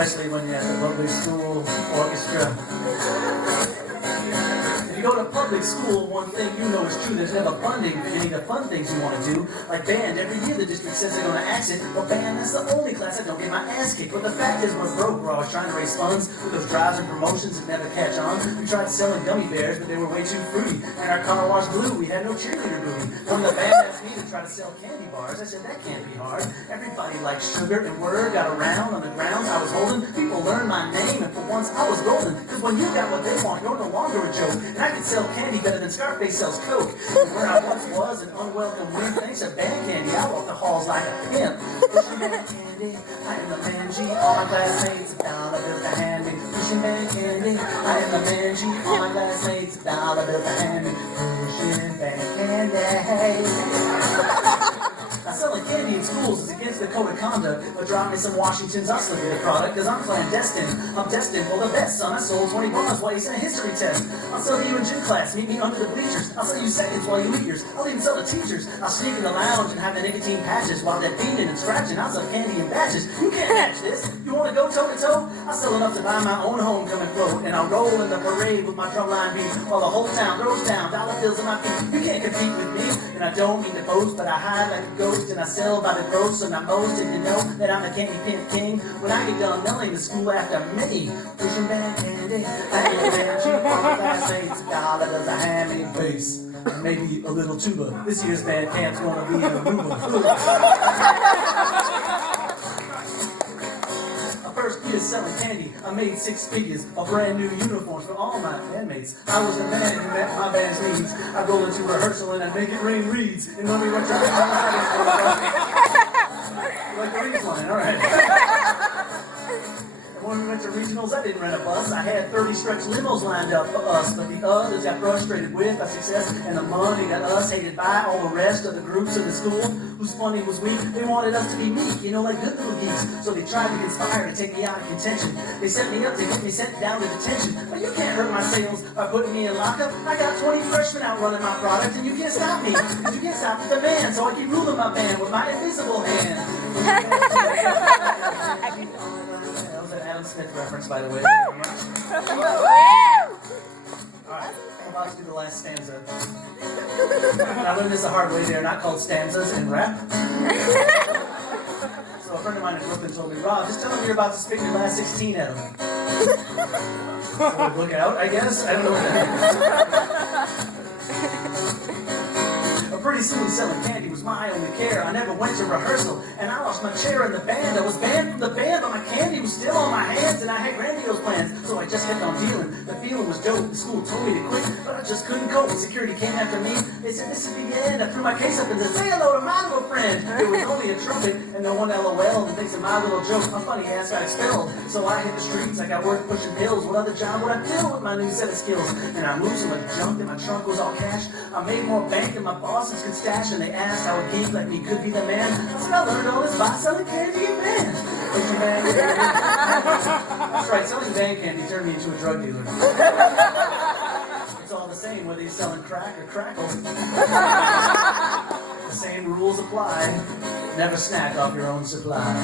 especially when you're at the public school orchestra. If you go to public school, one thing you know is true, there's never funding for any of the fun things you want to do. Like band, every year the district says they're going to axe it. Well, band, that's the only class I don't get my ass kicked. But the fact is, we're broke. We're always trying to raise funds with those drives and promotions that never catch on. We tried selling gummy bears, but they were way too fruity. And our car wash blue, we had no cheerleader booty. When the band asked me to try to sell candy bars, I said, that can't be hard. Everybody likes sugar, and word got around on the grounds I was holding. People learned my name, and for once I was golden. Because when you got what they want, you're no longer a joke. And I can sell candy better than Scarface sells coke. And where I once was an unwelcome wimp, thanks to band candy, I walk the halls like a pimp. Pushing band candy, I am the man G. All my classmates, $1 bills to hand me. Pushing band candy, I am the man G. All my classmates, $1 bills to hand me. Pushing band candy. Now selling candy in schools is against the code of conduct, but drop me some Washington's, I'll slip you the product, cause I'm clandestine. I'm destined for the best, son. I sold 20 bonds while you sent a history test. I'll sell you in gym class, meet me under the bleachers. I'll sell you seconds while you eat yours. I'll even sell the teachers. I'll sneak in the lounge and have the nicotine patches while they're beaming and scratching. I'll sell candy in batches. You can't match this. You wanna go toe to toe? I'll sell enough to buy my own homecoming float, and I'll roll in the parade with my drumline beat while the whole town throws down dollar bills on my feet. You can't compete with me, and I don't mean to boast, but I hide like a ghost and I sell by the gross, and I'm most, and you know that I'm the candy pimp king. When I get done melting the school after me, pushing band candy, I ain't a band cheap on my classmates, $1 bills I hand me bass, and maybe a little tuba. This year's band camp's gonna be in Aruba. First year selling candy, I made 6 figures of brand new uniforms for all my bandmates. I was a man who met my band's needs. I go into rehearsal and I make it rain reeds. And when we went to rehearsal, like the Reeds line, all right. When we went to regionals, I didn't rent a bus. I had 30 stretch limos lined up for us, but the others got frustrated with our success and the money that us hated by all the rest of the groups in the school whose funding was weak. They wanted us to be meek, you know, like good little geeks. So they tried to conspire to take me out of contention. They set me up to get me sent down to detention. But you can't hurt my sales by putting me in lockup. I got 20 freshmen out running my product, and you can't stop me. Because you can't stop the demand. So I keep ruling my band with my invisible hand. That was an Adam Smith reference, by the way. Alright, I'm about to do the last stanza. I learned this the hard way. They're not called stanzas in rap. So a friend of mine in Brooklyn told me, Rob, just tell them you're about to spit your last 16 at them. So look out, I guess. I don't know what that means. Pretty soon selling candy was my only care. I never went to rehearsal, and I lost my chair in the band. I was banned from the band, but my candy was still on my hands, and I had grandiose plans, so I just kept on dealing. The feeling was dope. The school told me to quit, but I just couldn't cope. Security came after me. They said, this is the end. I threw my case up and said, say hello to my little friend. It was only a trumpet, and no one LOL. And thanks to my little joke, my funny ass got expelled. So I hit the streets. I got work pushing pills. What other job would I fill with my new set of skills? And I moved so much junk that my trunk was all cash. I made more bank than my bosses could stash, and they asked how a geek like me could be the man. I said, I learned all this by selling candy in bands. Pushing band candy. That's right, selling band candy turned me into a drug dealer. It's all the same whether you're selling crack or crackle. The same rules apply. Never snack off your own supply.